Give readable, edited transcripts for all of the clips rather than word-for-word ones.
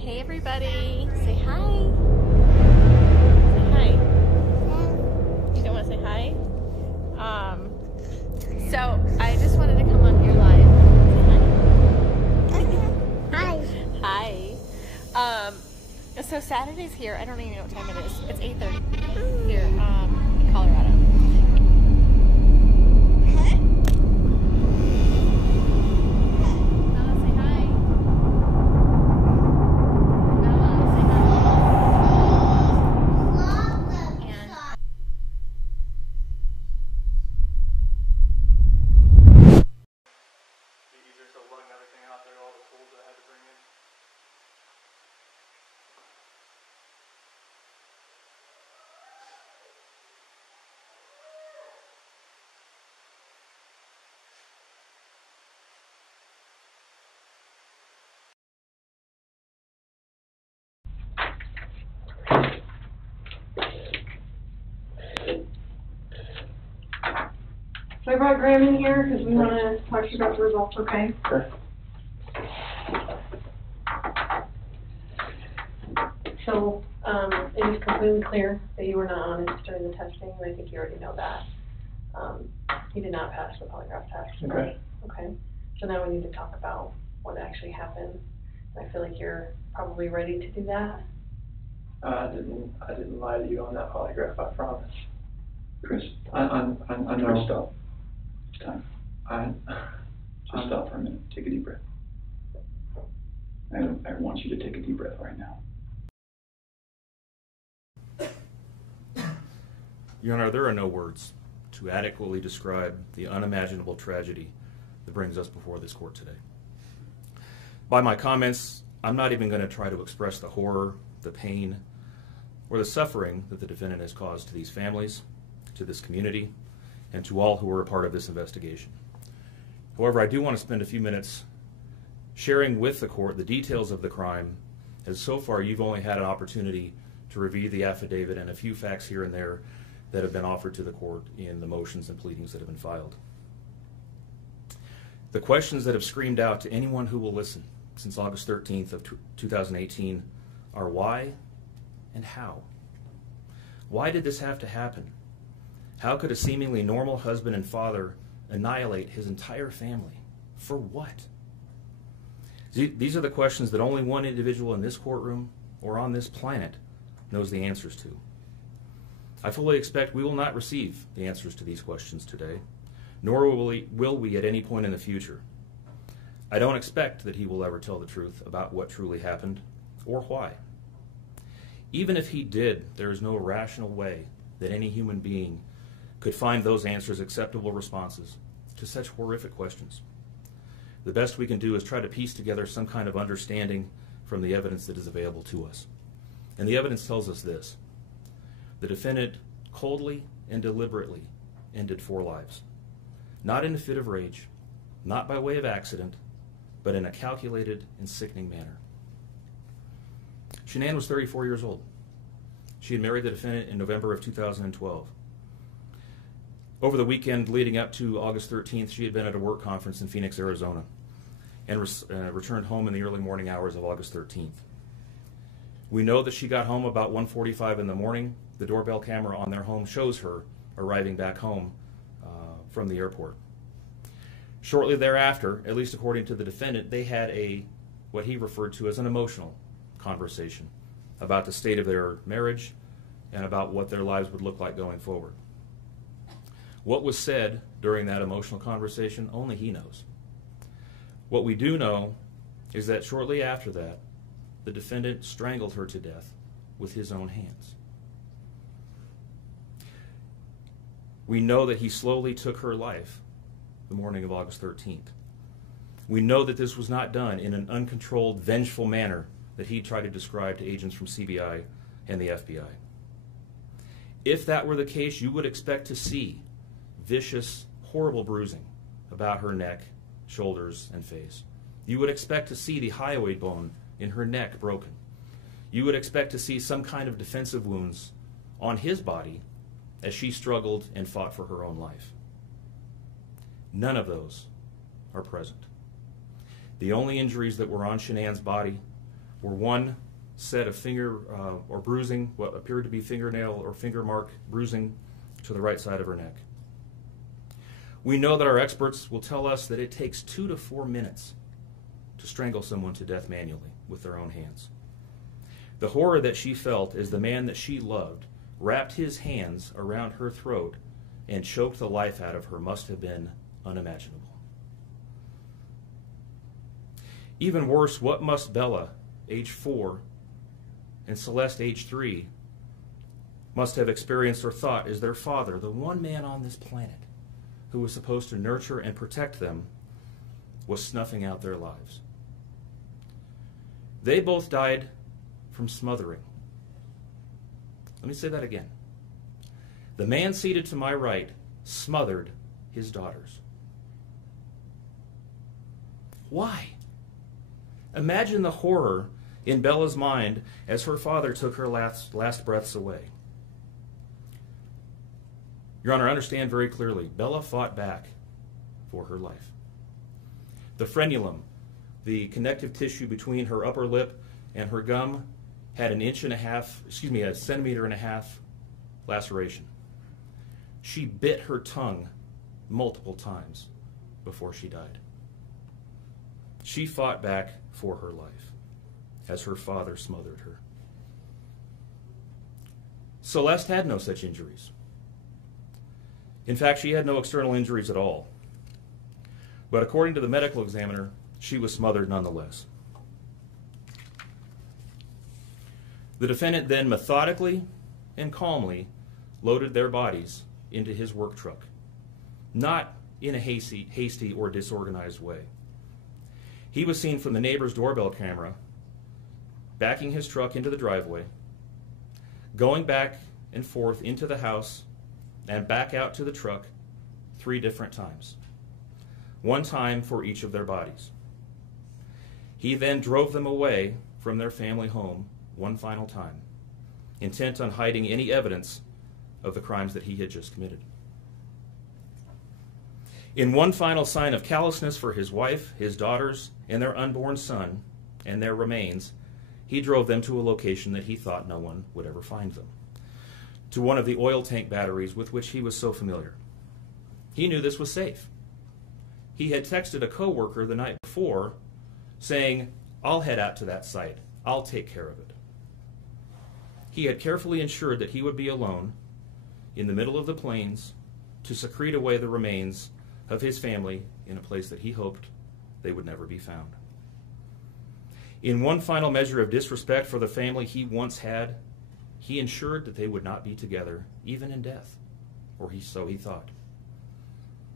Hey everybody, say hi. Say hi. You don't want to say hi? So I just wanted to come on here live. Say hi. Hi. So Saturday's here. I don't even know what time it is. It's 8:30 here in Colorado. So I brought Graham in here because we want to talk to you about the results, okay? Sure. So, it is completely clear that you were not honest during the testing, and I think you already know that. You did not pass the polygraph test. Okay. Okay, so now we need to talk about what actually happened. I feel like you're probably ready to do that. I didn't lie to you on that polygraph, I promise. Chris, I know. Chris, stop. It's time. Just I'm- stop for a minute. Take a deep breath. I want you to take a deep breath right now. Your Honor, there are no words to adequately describe the unimaginable tragedy that brings us before this court today. By my comments, I'm not even going to try to express the horror, the pain, or the suffering that the defendant has caused to these families, to this community, and to all who were a part of this investigation. However, I do want to spend a few minutes sharing with the court the details of the crime, as so far you've only had an opportunity to review the affidavit and a few facts here and there that have been offered to the court in the motions and pleadings that have been filed. The questions that have screamed out to anyone who will listen since August 13th of 2018 are why and how. Why did this have to happen? How could a seemingly normal husband and father annihilate his entire family? For what? These are the questions that only one individual in this courtroom or on this planet knows the answers to. I fully expect we will not receive the answers to these questions today, nor will we at any point in the future. I don't expect that he will ever tell the truth about what truly happened or why. Even if he did, there is no rational way that any human being could find those answers acceptable responses to such horrific questions. The best we can do is try to piece together some kind of understanding from the evidence that is available to us. And the evidence tells us this: the defendant coldly and deliberately ended 4 lives, not in a fit of rage, not by way of accident, but in a calculated and sickening manner. Shanann was 34 years old. She had married the defendant in November of 2012. Over the weekend leading up to August 13th, she had been at a work conference in Phoenix, Arizona, and returned home in the early morning hours of August 13th. We know that she got home about 1:45 in the morning. The doorbell camera on their home shows her arriving back home from the airport. Shortly thereafter, at least according to the defendant, they had what he referred to as an emotional conversation about the state of their marriage and about what their lives would look like going forward. What was said during that emotional conversation, only he knows. What we do know is that shortly after that, the defendant strangled her to death with his own hands. We know that he slowly took her life the morning of August 13th. We know that this was not done in an uncontrolled, vengeful manner that he tried to describe to agents from CBI and the FBI. If that were the case, you would expect to see vicious, horrible bruising about her neck, shoulders, and face. You would expect to see the hyoid bone in her neck broken. You would expect to see some kind of defensive wounds on his body as she struggled and fought for her own life. None of those are present. The only injuries that were on Shanann's body were one set of finger or bruising, what appeared to be fingernail or finger mark bruising to the right side of her neck. We know that our experts will tell us that it takes 2 to 4 minutes to strangle someone to death manually with their own hands. The horror that she felt as the man that she loved wrapped his hands around her throat and choked the life out of her must have been unimaginable. Even worse, what must Bella, age 4, and Celeste, age 3, must have experienced or thought as their father, the one man on this planet who was supposed to nurture and protect them, was snuffing out their lives. They both died from smothering. Let me say that again. The man seated to my right smothered his daughters. Why? Imagine the horror in Bella's mind as her father took her last breaths away. Your Honor, understand very clearly, Bella fought back for her life. The frenulum, the connective tissue between her upper lip and her gum, had a centimeter and a half laceration. She bit her tongue multiple times before she died. She fought back for her life as her father smothered her. Celeste had no such injuries. In fact, she had no external injuries at all. But according to the medical examiner, she was smothered nonetheless. The defendant then methodically and calmly loaded their bodies into his work truck, not in a hasty or disorganized way. He was seen from the neighbor's doorbell camera backing his truck into the driveway, going back and forth into the house and back out to the truck 3 different times, 1 time for each of their bodies. He then drove them away from their family home 1 final time, intent on hiding any evidence of the crimes that he had just committed. In one final sign of callousness for his wife, his daughters, and their unborn son, and their remains, he drove them to a location that he thought no one would ever find them, to one of the oil tank batteries with which he was so familiar. He knew this was safe. He had texted a coworker the night before saying, "I'll head out to that site. I'll take care of it." He had carefully ensured that he would be alone in the middle of the plains to secrete away the remains of his family in a place that he hoped they would never be found. In one final measure of disrespect for the family he once had, he ensured that they would not be together, even in death, or so he thought.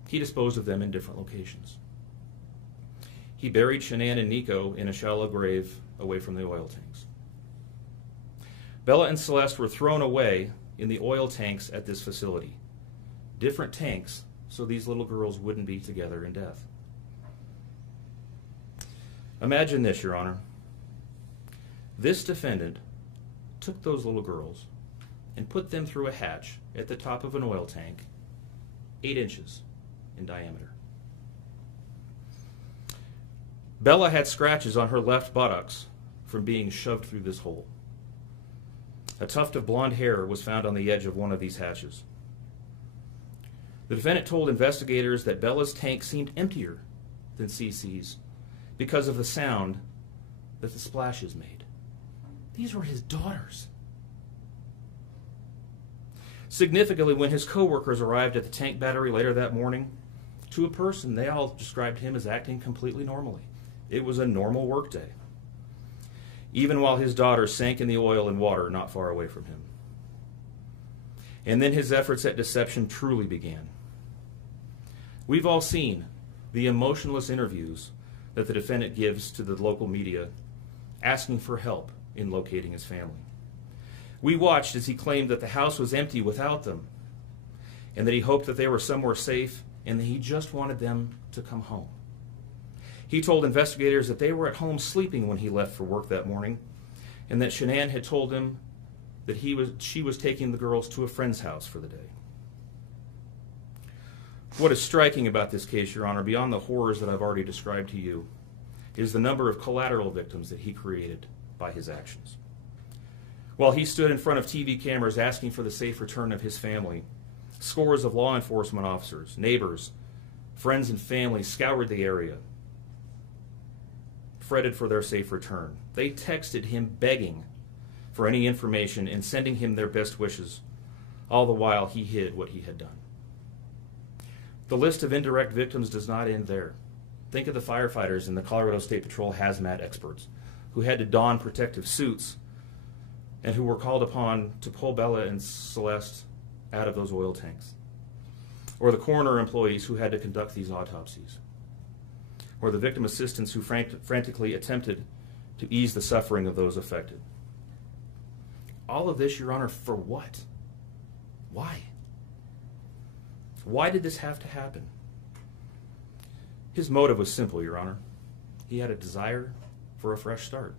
He disposed of them in different locations. He buried Shanann and Nico in a shallow grave away from the oil tanks. Bella and Celeste were thrown away in the oil tanks at this facility. Different tanks, so these little girls wouldn't be together in death. Imagine this, Your Honor. This defendant took those little girls and put them through a hatch at the top of an oil tank, 8 inches in diameter. Bella had scratches on her left buttocks from being shoved through this hole. A tuft of blonde hair was found on the edge of one of these hatches. The defendant told investigators that Bella's tank seemed emptier than CC's because of the sound that the splashes made. These were his daughters. Significantly, when his coworkers arrived at the tank battery later that morning, to a person, they all described him as acting completely normally. It was a normal workday, even while his daughters sank in the oil and water not far away from him. And then his efforts at deception truly began. We've all seen the emotionless interviews that the defendant gives to the local media, asking for help in locating his family. We watched as he claimed that the house was empty without them, and that he hoped that they were somewhere safe, and that he just wanted them to come home. He told investigators that they were at home sleeping when he left for work that morning, and that Shanann had told him that she was taking the girls to a friend's house for the day. What is striking about this case, Your Honor, beyond the horrors that I've already described to you, is the number of collateral victims that he created by his actions. While he stood in front of TV cameras asking for the safe return of his family, scores of law enforcement officers, neighbors, friends, and family scoured the area, fretted for their safe return. They texted him begging for any information and sending him their best wishes, all the while he hid what he had done. The list of indirect victims does not end there. Think of the firefighters and the Colorado State Patrol hazmat experts who had to don protective suits and who were called upon to pull Bella and Celeste out of those oil tanks. Or the coroner employees who had to conduct these autopsies. Or the victim assistants who frantically attempted to ease the suffering of those affected. All of this, Your Honor, for what? Why? Why did this have to happen? His motive was simple, Your Honor. He had a desire for a fresh start,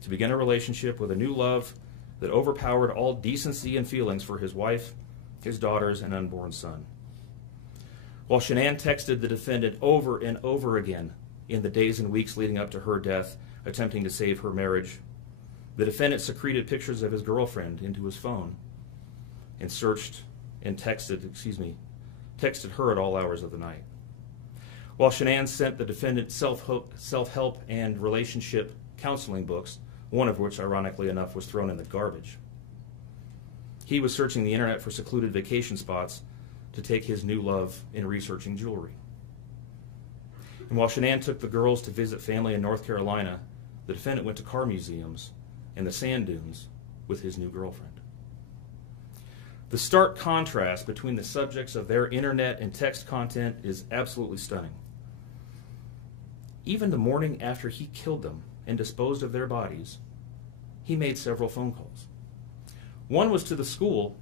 to begin a relationship with a new love that overpowered all decency and feelings for his wife, his daughters, and unborn son. While Shanann texted the defendant over and over again in the days and weeks leading up to her death, attempting to save her marriage, the defendant secreted pictures of his girlfriend into his phone and searched and texted her at all hours of the night. While Shanann sent the defendant self-help and relationship counseling books, one of which, ironically enough, was thrown in the garbage, he was searching the internet for secluded vacation spots to take his new love in researching jewelry. And while Shanann took the girls to visit family in North Carolina, the defendant went to car museums and the sand dunes with his new girlfriend. The stark contrast between the subjects of their internet and text content is absolutely stunning. Even the morning after he killed them and disposed of their bodies, he made several phone calls. One was to the school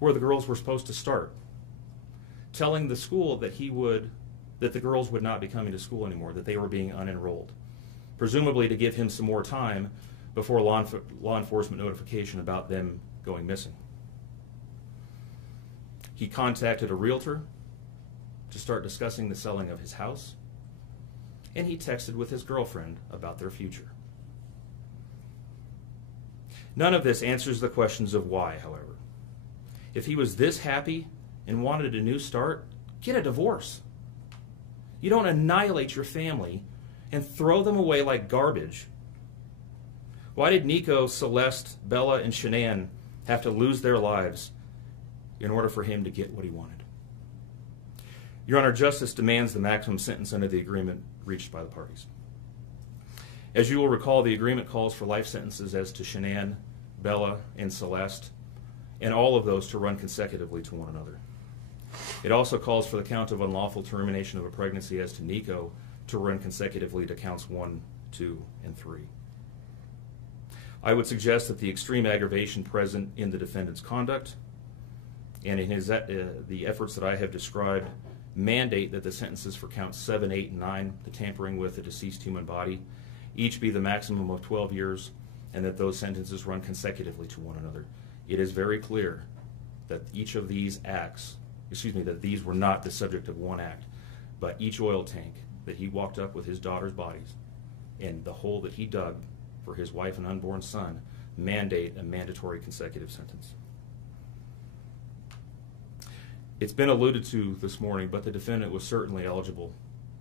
where the girls were supposed to start, telling the school that the girls would not be coming to school anymore, that they were being unenrolled, presumably to give him some more time before law enforcement notification about them going missing. He contacted a realtor to start discussing the selling of his house, and he texted with his girlfriend about their future. None of this answers the questions of why, however. If he was this happy and wanted a new start, get a divorce. You don't annihilate your family and throw them away like garbage. Why did Nico, Celeste, Bella, and Shanann have to lose their lives in order for him to get what he wanted? Your Honor, justice demands the maximum sentence under the agreement reached by the parties. As you will recall, the agreement calls for life sentences as to Shanann, Bella, and Celeste, and all of those to run consecutively to one another. It also calls for the count of unlawful termination of a pregnancy as to Nico to run consecutively to counts 1, 2, and 3. I would suggest that the extreme aggravation present in the defendant's conduct and in the efforts that I have described mandate that the sentences for counts 7, 8, and 9, the tampering with a deceased human body, each be the maximum of 12 years, and that those sentences run consecutively to one another. It is very clear that each of these acts, that these were not the subject of one act, but each oil tank that he walked up with his daughter's bodies and the hole that he dug for his wife and unborn son mandate a mandatory consecutive sentence. It's been alluded to this morning, but the defendant was certainly eligible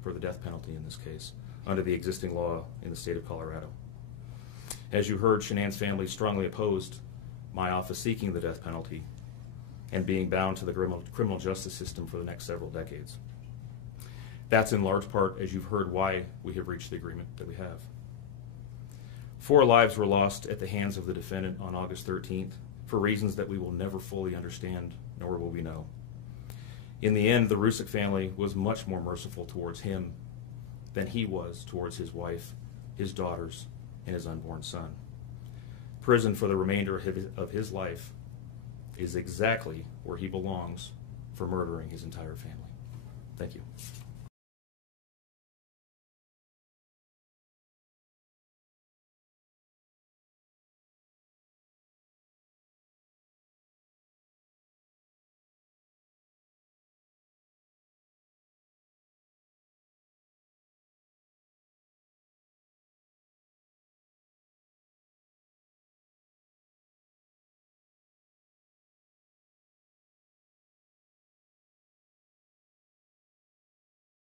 for the death penalty in this case under the existing law in the state of Colorado. As you heard, Shanann's family strongly opposed my office seeking the death penalty and being bound to the criminal justice system for the next several decades. That's in large part, as you've heard, why we have reached the agreement that we have. 4 lives were lost at the hands of the defendant on August 13th for reasons that we will never fully understand, nor will we know. In the end, the Rusick family was much more merciful towards him than he was towards his wife, his daughters, and his unborn son. Prison for the remainder of his life is exactly where he belongs for murdering his entire family. Thank you.